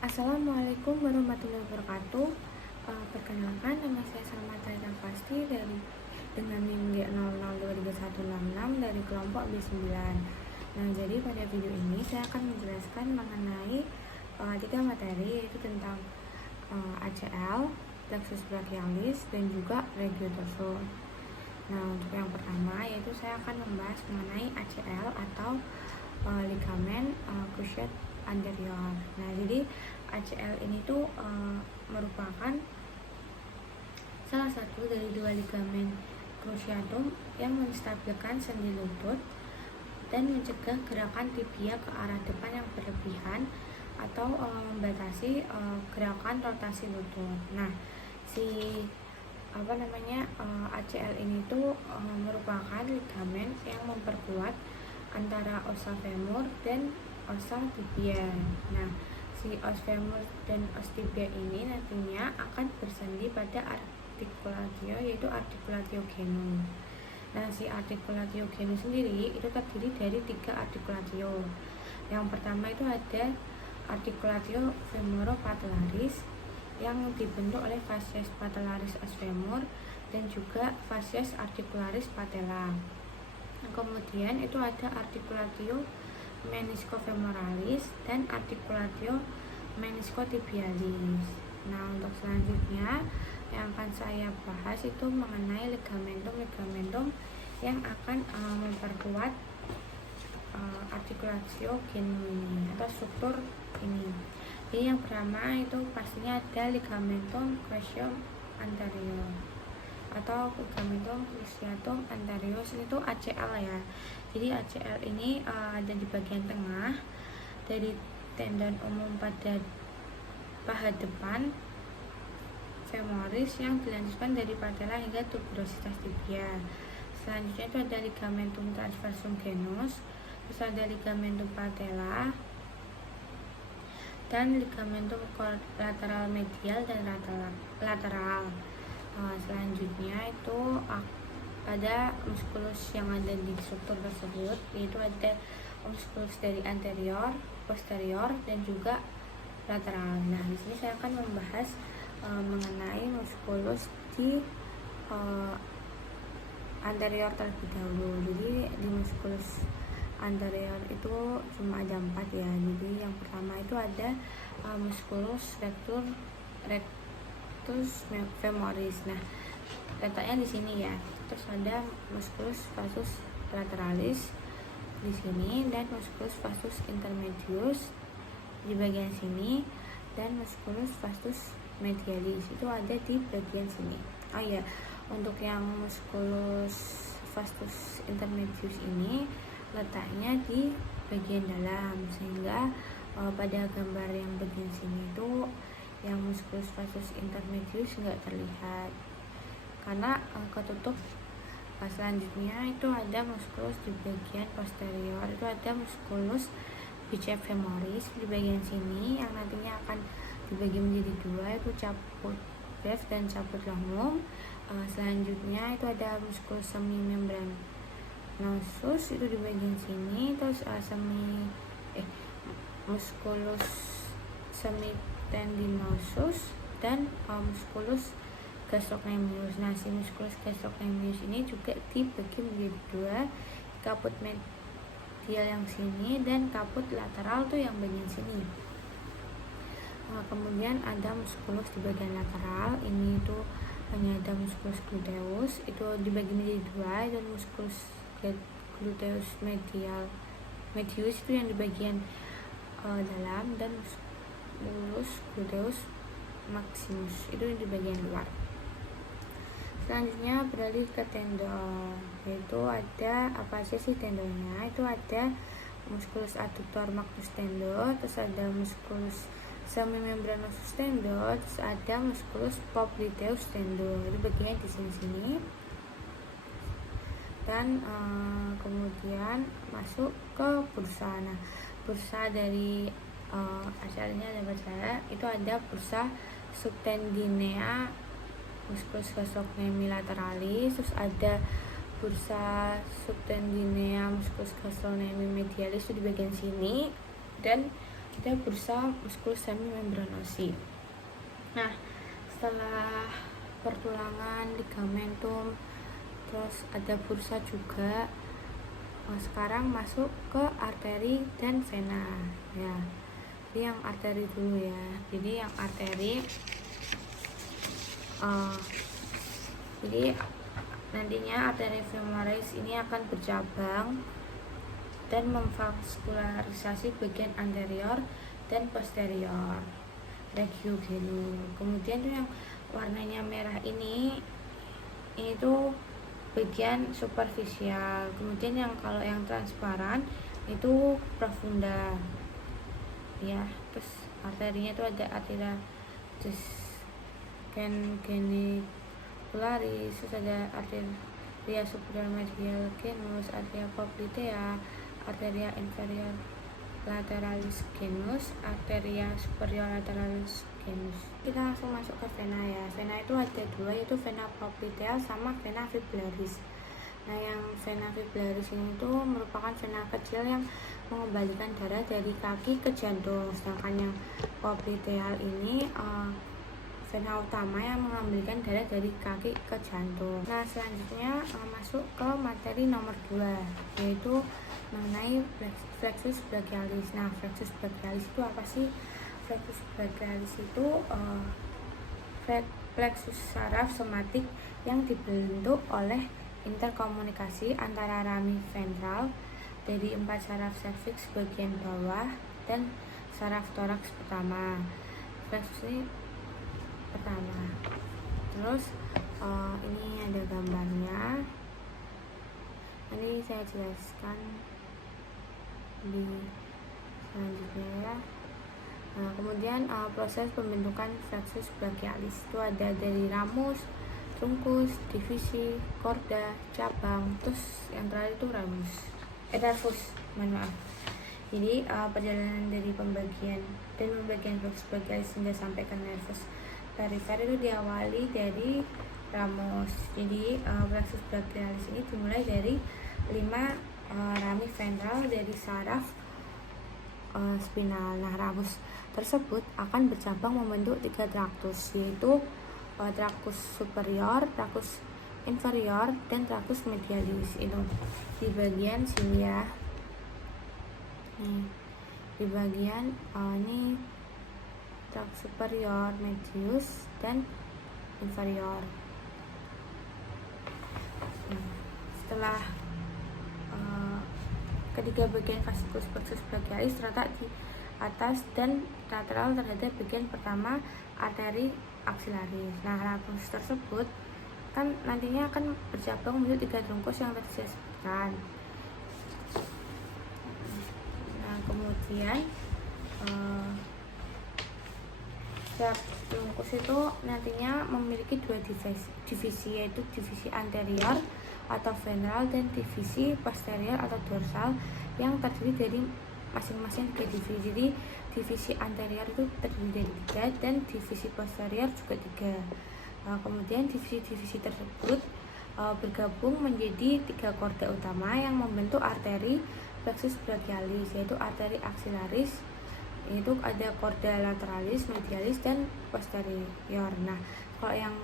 Assalamualaikum warahmatullahi wabarakatuh. Perkenalkan, nama saya Salma Tarina Pasti dengan NIM G002316 dari kelompok B9. Nah, jadi pada video ini saya akan menjelaskan mengenai tiga materi, yaitu tentang ACL, plexus brachialis, dan juga regiodorsum. Nah, untuk yang pertama yaitu saya akan membahas mengenai ACL atau ligamen cruciate anterior. Nah, jadi ACL ini tuh merupakan salah satu dari dua ligamen cruciatum yang menstabilkan sendi lutut dan mencegah gerakan tibia ke arah depan yang berlebihan atau membatasi gerakan rotasi lutut. Nah, ACL ini tuh merupakan ligamen yang memperkuat antara osa femur dan osa tibia. Nah, si os femur dan os tibia ini nantinya akan bersandi pada articulatio, yaitu articulatio genu. Nah, si articulatio genu sendiri itu terdiri dari 3 articulatio. Yang pertama itu ada articulatio femoropatellaris yang dibentuk oleh fasces patellaris os femur dan juga fasces articularis patella. Kemudian itu ada articulatio meniscofemoralis dan articulatio meniscotibialis. Nah, untuk selanjutnya yang akan saya bahas itu mengenai ligamentum yang akan memperkuat articulatio genu ini atau struktur ini. Jadi yang pertama itu pastinya ada ligamentum cruciatum anterior atau ligamentum cruciatum anterior, itu ACL ya. Jadi ACL ini ada di bagian tengah dari tendon umum pada paha depan femoris yang dilanjutkan dari patella hingga tuberositas tibia. Selanjutnya itu ada ligamentum transversum genus, terus ada ligamentum patella dan ligamentum lateral medial dan lateral. Selanjutnya itu pada muskulus yang ada di struktur tersebut, yaitu ada muskulus dari anterior, posterior, dan juga lateral. Nah, di sini saya akan membahas mengenai muskulus di anterior terlebih dahulu. Jadi di muskulus anterior itu cuma ada 4 ya. Jadi yang pertama itu ada musculus rectus femoris. Nah, letaknya di sini ya. Terus ada musculus vastus lateralis di sini dan musculus vastus intermedius di bagian sini dan musculus vastus medialis itu ada di bagian sini. Oh ya, untuk yang musculus vastus intermedius ini letaknya di bagian dalam, sehingga pada gambar yang bagian sini itu yang musculus vastus intermedius nggak terlihat karena ketutup. Selanjutnya itu ada musculus di bagian posterior, itu ada musculus biceps femoris di bagian sini yang nantinya akan dibagi menjadi 2, yaitu caput brevis dan caput longum. Selanjutnya itu ada musculus semimembranosus itu di bagian sini, terus musculus semitendinosus dan musculus gastrocnemius. Nah, si musculus gastrocnemius ini juga dibagi menjadi 2, kaput medial yang sini dan kaput lateral tuh yang bagian sini. Kemudian ada musculus di bagian lateral, ini tuh hanya ada musculus gluteus itu dibagi menjadi 2, dan musculus gluteus medius itu yang di bagian dalam, dan musculus gluteus maximus itu di bagian luar. Selanjutnya beralih ke tendon, yaitu ada apa aja sih tendonnya? Itu ada musculus adductor magnus tendon, terus ada musculus semimembranosus tendon, terus ada musculus popliteus tendon. Itu bagian di sini. Dan kemudian masuk ke bursa. Nah, bursa dari asalnya dapat saya itu ada bursa subtendinea musculus gastrocnemi lateralis, terus ada bursa subtendinea musculus gastrocnemi medialis itu di bagian sini, dan ada bursa musculus semimembranosi. Nah, setelah pertulangan, ligamentum, terus ada bursa juga. Sekarang masuk ke arteri dan vena ya. Jadi yang arteri dulu ya. Jadi yang arteri jadi nantinya arteri femoris ini akan bercabang dan memvaskularisasi bagian anterior dan posterior regio genu. Kemudian tuh yang warnanya merah ini tuh bagian superficial. Kemudian yang kalau yang transparan itu profunda ya. Terus arterinya itu ada arteria genicularis, terus ada arteria superior medial genus, arteria poplitea, arteria inferior lateralis genus, arteria superior lateralis genus. Kita langsung masuk ke vena ya. Vena itu ada dua, yaitu vena poplitea sama vena fibrillaris. Nah, yang vena fibrillaris ini itu merupakan vena kecil yang mengembalikan darah dari kaki ke jantung, sedangkan yang popliteal ini vena utama yang mengambilkan darah dari kaki ke jantung. Nah, selanjutnya masuk ke materi nomor 2, yaitu mengenai plexus brachialis. Nah, plexus brachialis itu apa sih? Plexus brachialis itu plexus saraf somatik yang dibentuk oleh interkomunikasi antara rami ventral dari 4 saraf serviks bagian bawah dan saraf toraks pertama. Plexus ini pertama. Terus ini ada gambarnya. Ini saya jelaskan di selanjutnya ya. Nah, kemudian proses pembentukan plexus brachialis itu ada dari ramus, trunkus, divisi, korda, cabang, terus yang terakhir itu nervus, maaf. Jadi perjalanan dari pembagian plexus brachialis hingga sampai ke nervus perifer itu diawali dari ramus. Jadi plexus brachialis ini dimulai dari 5 rami ventral dari saraf spinal. Nah, ramus tersebut akan bercabang membentuk 3 traktus, yaitu traktus superior, traktus inferior, dan traktus medialis. Itu di bagian sini ya. Nih, di bagian ini traktus superior, medius, dan inferior. Setelah ketiga bagian vasikus plexus brachialis terletak di atas dan lateral terhadap bagian pertama arteri aksilaris. Nah, ramus tersebut kan nantinya akan bercabang menjadi 3 trunkus yang tadi saya sebutkan. Nah, kemudian setiap trunkus itu nantinya memiliki 2 divisi, yaitu divisi anterior atau ventral dan divisi posterior atau dorsal yang terdiri dari masing-masing 3 divisi. Jadi divisi anterior itu terdiri dari 3 dan divisi posterior juga 3. Kemudian divisi-divisi tersebut bergabung menjadi 3 korda utama yang membentuk arteri plexus brachialis, yaitu arteri aksilaris, yaitu ada korda lateralis, medialis, dan posterior. Nah, kalau yang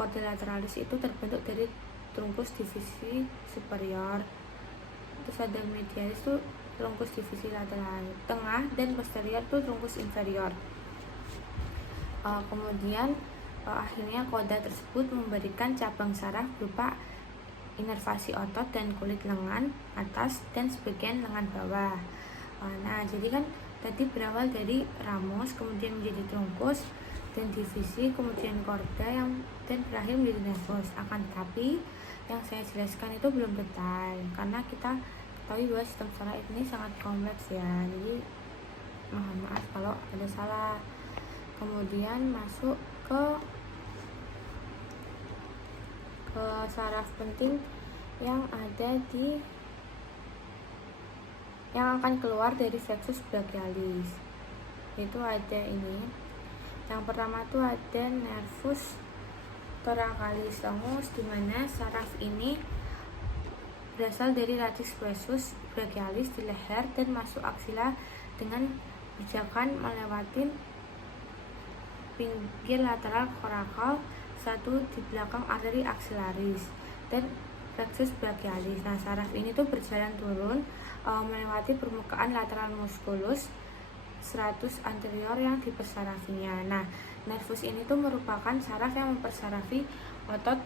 korda lateralis itu terbentuk dari trunkus divisi superior, terus ada medialis itu trunkus divisi lateral tengah, dan posterior itu trunkus inferior. Kemudian akhirnya korda tersebut memberikan cabang saraf berupa inervasi otot dan kulit lengan atas dan sebagian lengan bawah. Nah, jadi kan tadi berawal dari ramus, kemudian menjadi trunkus dan divisi, kemudian korda dan berakhir menjadi nervus. Akan tetapi yang saya jelaskan itu belum detail karena kita ketahui bahwa sistem saraf ini sangat kompleks ya. Jadi mohon maaf kalau ada salah. Kemudian masuk ke saraf penting yang akan keluar dari plexus brachialis. Itu ada ini. Yang pertama tuh ada nervus thoracalis longus, di mana saraf ini berasal dari radix plexus brachialis di leher dan masuk aksila dengan pijakan melewati pinggir lateral korakal, satu di belakang arteri aksilaris dan plexus brachialis. Nah, saraf ini tuh berjalan turun melewati permukaan lateral musculus stratus anterior yang dipersarafinya. Nah, nervus ini tuh merupakan saraf yang mempersarafi otot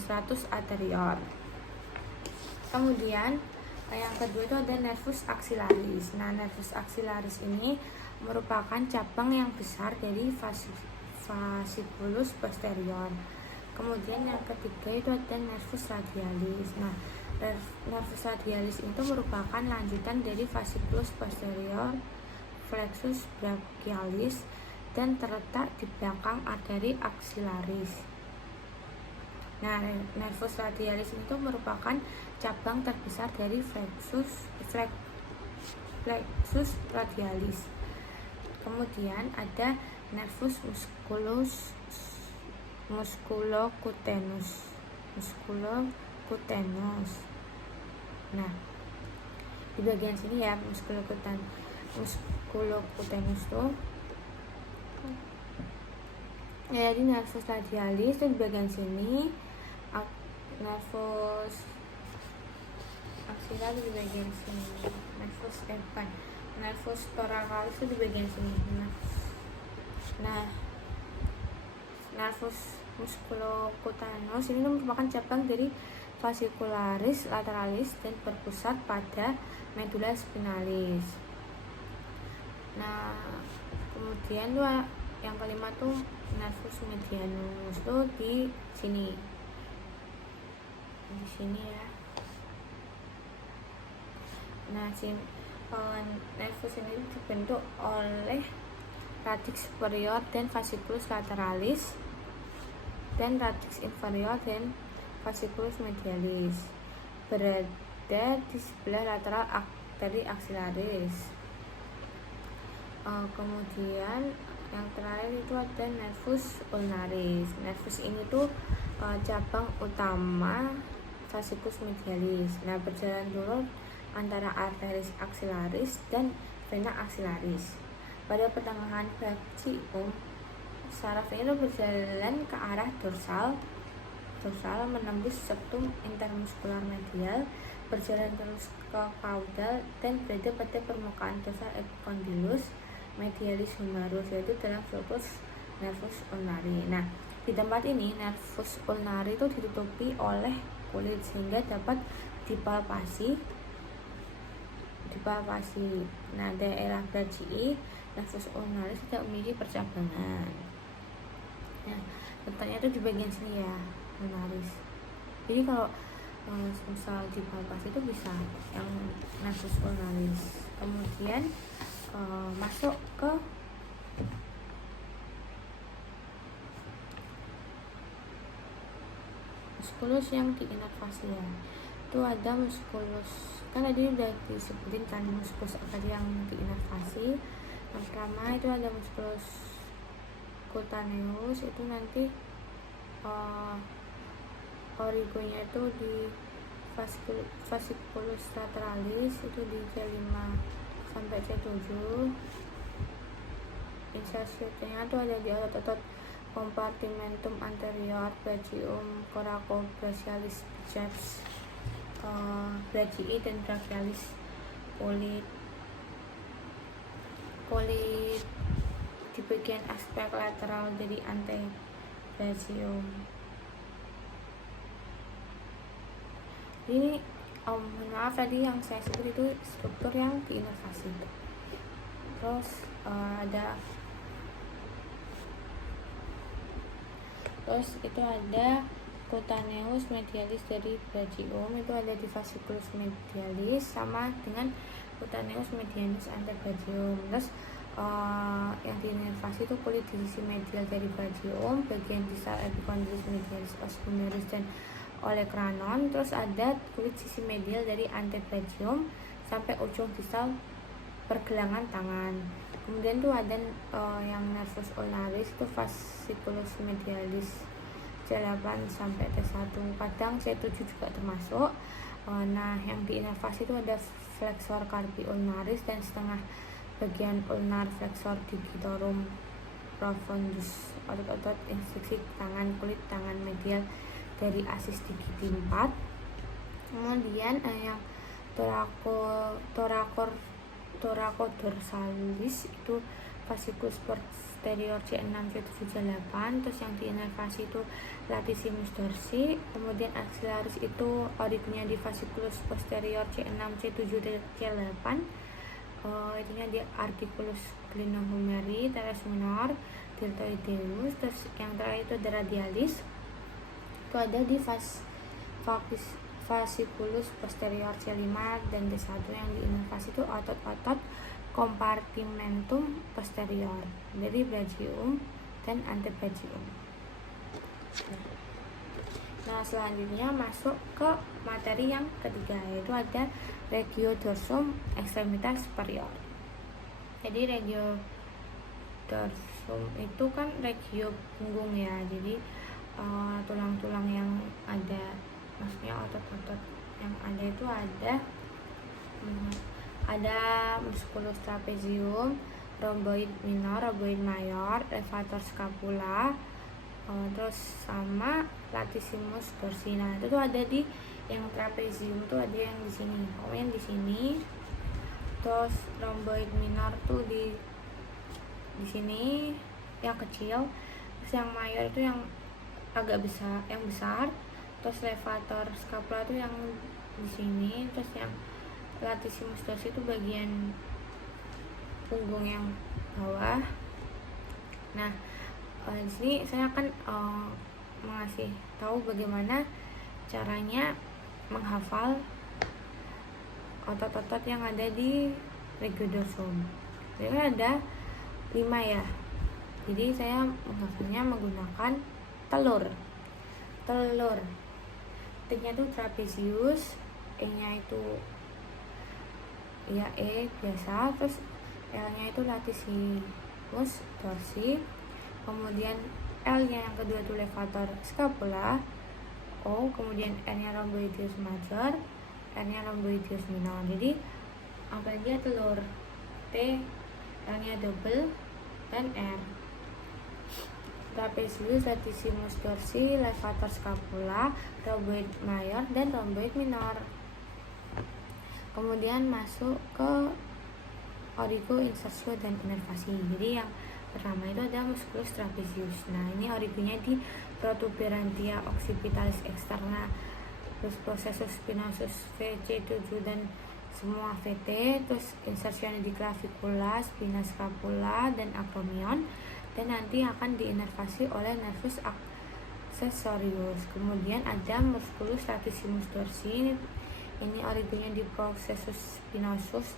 stratus anterior. Kemudian yang kedua itu ada nervus axillaris. Nah, nervus axillaris ini merupakan cabang yang besar dari fasciculus posterior. Kemudian yang ketiga itu ada nervus radialis. Nah, nervus radialis itu merupakan lanjutan dari fasciculus posterior flexus brachialis dan terletak di belakang arteri axillaris. Nah, nervus radialis itu merupakan cabang terbesar dari flexus radialis. Kemudian ada nervus musculocuteus. Nah, di bagian sini ya musculocuteus tuh. Ya, jadi nervus radialis itu di bagian sini, nervus axillaris di bagian sini, nervus thoracalis itu di bagian sini. Nah, nervus musculocuteus ini merupakan cabang dari fascicularis lateralis dan berpusat pada medulla spinalis. Nah, kemudian tuh yang kelima tuh nervus medianus tuh di sini ya. Nah, nervus ini dibentuk oleh radix superior dan fasciculus lateralis dan radix inferior dan fasciculus medialis, berada di sebelah lateral arteri axillaris. Kemudian yang terakhir itu ada nervus ulnaris. Nervus ini tuh cabang utama fasciculus medialis. Nah, berjalan turun antara arteris axillaris dan vena axillaris. Pada pertengahan brachium, saraf ini tuh berjalan ke arah dorsal menembus septum intermuskular medial, berjalan terus ke caudal dan berada pada permukaan dorsal epicondylus medialis humerus, yaitu dalam fokus nervus ulnari. Nah, di tempat ini nervus ulnari itu ditutupi oleh kulit sehingga dapat dipalpasi. Nah, daerah brachii nervus ulnari tidak memiliki percabangan. Nah, letaknya itu di bagian sini ya, ulnaris. Jadi kalau misal dipalpasi itu bisa yang nervus ulnaris. Kemudian masuk ke muskulus yang diinervasi ya. Itu ada muskulus, kan tadi udah disebutin kan muskulus apa yang diinervasi. Yang pertama itu ada muskulus cutaneus, itu nanti origonya itu di fasciculus lateralis, itu di C5 sampai C7. Insersinya itu ada di otot-otot compartimentum anterior, brachium, coracobrachialis, biceps, brachii dan brachialis, kulit di bagian aspek lateral dari antebrachium. Ini maaf tadi yang saya sebut itu struktur yang diinervasi. Terus itu ada cutaneus medialis dari brachium, itu ada di fasciculus medialis sama dengan cutaneus medianus antebrachium. Terus yang diinervasi itu kulit di sisi medial dari brachium, bagian distal epicondylus medialis oscumeris dan olecranon. Terus ada kulit sisi medial dari antebrachium sampai ujung distal pergelangan tangan. Kemudian tuh ada yang nervus ulnaris itu fasciculus medialis C8 sampai T1, kadang C7 juga termasuk. Nah, yang diinervasi itu ada flexor carpi ulnaris dan setengah bagian ulnar flexor digitorum profundus, otot-otot instruksi tangan, kulit tangan medial dari asis digiti 4. Kemudian yang thorakodorsalis itu fasciculus posterior C6 C7 C8. Terus yang diinervasi itu latissimus dorsi. Kemudian axillaris itu auricula di fasciculus posterior C6 C7 C8. Itunya di articulus glenohumerus teres minor deltoideus. Terus yang terakhir itu radialis, itu ada di fasciculus posterior C5 dan D1. Yang diinervasi itu otot-otot kompartimentum posterior dari brachium dan antebrachium. Nah, selanjutnya masuk ke materi yang ketiga, yaitu ada regiodorsum extremitas superior. Jadi regiodorsum itu kan regio punggung ya, jadi tulang-tulang yang ada, maksudnya otot-otot yang ada itu ada musculus trapezium, rhomboid minor, rhomboid mayor, levator scapula, terus sama latissimus dorsi. Nah, itu tuh ada di yang trapezium tuh ada yang di sini, pokoknya di sini. Terus rhomboid minor tuh di sini yang kecil. Terus yang mayor itu yang agak besar, yang besar. Terus levator scapula tuh yang di sini. Terus yang latissimus dorsi itu bagian punggung yang bawah. Nah, di sini saya akan mengasih tahu bagaimana caranya menghafal otot-otot yang ada di regiodorsum. Jadi ada 5 ya. Jadi saya menghafalnya menggunakan telur. T-nya itu trapezius, E-nya itu ya E biasa, terus L-nya itu latissimus dorsi, kemudian L-nya yang kedua itu levator scapula, O, kemudian R-nya rhomboideus major, R-nya rhomboideus minor. Jadi apa aja telur T, L-nya double, dan R. Trapezius, latissimus dorsi, levator scapula, rhomboid mayor, dan rhomboid minor. Kemudian masuk ke origo, insertio, dan inervasi. Jadi yang pertama itu ada musculus trapezius. Nah, ini origonya di protuberantia occipitalis externa, terus processus spinosus VC7 dan semua VT. Terus insertionnya di clavicula, spina scapula, dan acromion. Dan nanti akan diinervasi oleh nervus accessorius. Kemudian ada musculus latissimus dorsi. Ini origonya di processus spinosus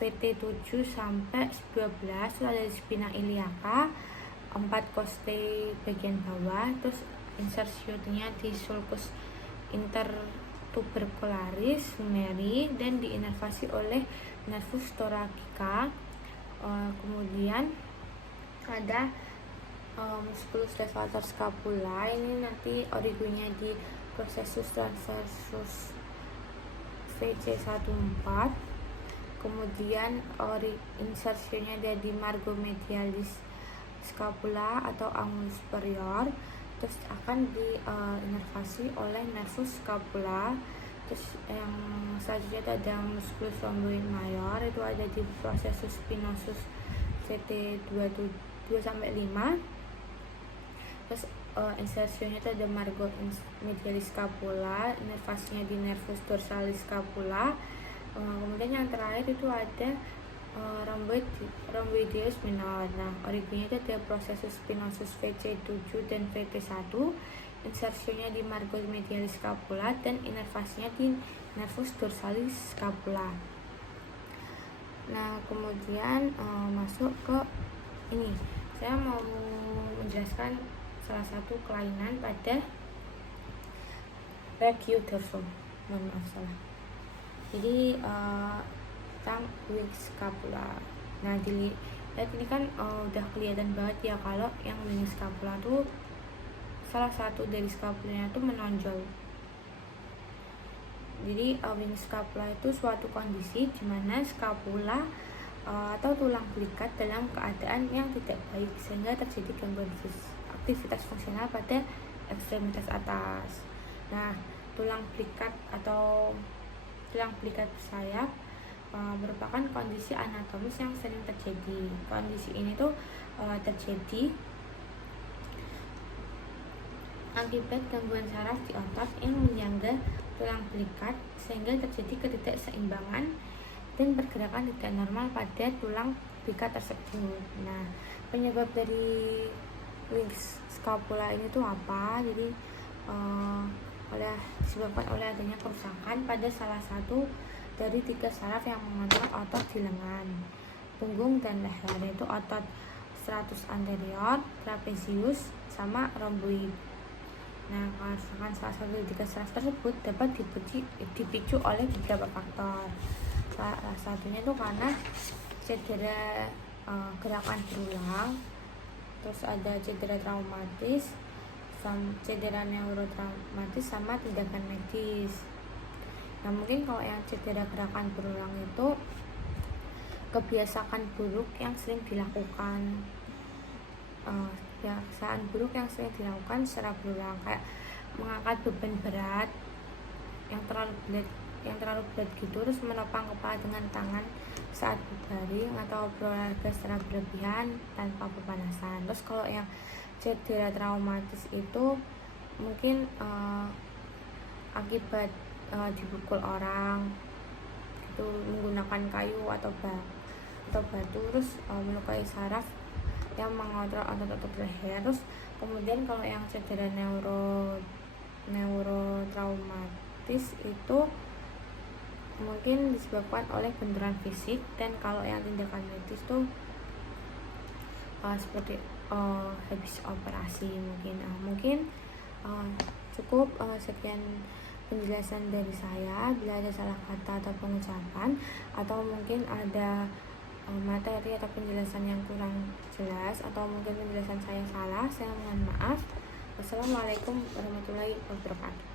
VT7 sampai 12. Terus ada di spina iliaca, 4 costae bagian bawah. Terus insertionnya di sulcus intertubercularis humeri dan diinervasi oleh nervus thoracica. Kemudian ada musculus levator scapula. Ini nanti origonya di processus transversus VC14. Kemudian insertionnya ada di margo medialis scapula atau angulus superior. Terus akan diinervasi oleh nervus scapula. Terus yang selanjutnya ada musculus rhomboid mayor, itu ada di processus spinosus VT2 sampai 5. Terus insertionnya itu ada margo medialis scapula, inervasinya di nervus dorsalis scapula. Kemudian yang terakhir itu ada rhomboideus minor. Nah, origonya itu ada processus spinosus VC7 dan VT1, insertionnya di margo medialis scapula dan inervasinya di nervus dorsalis scapula. Nah, kemudian masuk ke ini, saya mau menjelaskan salah satu kelainan pada regiodorsum. Mohon maaf salah. Jadi tentang wing scapula. Nah, dilihat ini kan udah kelihatan banget ya kalau yang wing scapula tuh salah satu dari scapulanya tuh menonjol. Jadi wing scapula itu suatu kondisi di mana scapula atau tulang belikat dalam keadaan yang tidak baik sehingga terjadi gangguan aktivitas fungsional pada ekstremitas atas. Nah, tulang belikat atau tulang belikat sayap merupakan kondisi anatomis yang sering terjadi. Kondisi ini tuh terjadi akibat gangguan saraf di otot yang menyangga tulang belikat sehingga terjadi ketidakseimbangan dan pergerakan tidak normal pada tulang belikat tersebut. Nah, penyebab dari wings scapula ini tuh apa? Jadi disebabkan oleh adanya kerusakan pada salah satu dari 3 saraf yang mengontrol otot di lengan, punggung, dan leher, yaitu otot stratus anterior, trapezius, sama rhomboid. Nah, kerusakan salah satu dari 3 saraf tersebut dapat dipicu oleh beberapa faktor. Salah satunya itu karena cedera gerakan berulang, terus ada cedera traumatis, cedera neurotraumatis, sama tindakan medis. Nah, mungkin kalau yang cedera gerakan berulang itu kebiasaan buruk yang sering dilakukan secara berulang, kayak mengangkat beban berat yang terlalu berat gitu, terus menopang kepala dengan tangan saat berbaring atau berolahraga secara berlebihan tanpa pemanasan. Terus kalau yang cedera traumatis itu mungkin akibat dipukul orang itu menggunakan kayu atau batu, terus melukai saraf yang mengontrol otot leher. Terus kemudian kalau yang cedera neurotraumatis itu mungkin disebabkan oleh benturan fisik, dan kalau yang tindakan medis tuh seperti habis operasi mungkin cukup sekian penjelasan dari saya. Bila ada salah kata atau pengucapan atau mungkin ada materi atau penjelasan yang kurang jelas atau mungkin penjelasan saya salah, saya mohon maaf. Wassalamualaikum warahmatullahi wabarakatuh.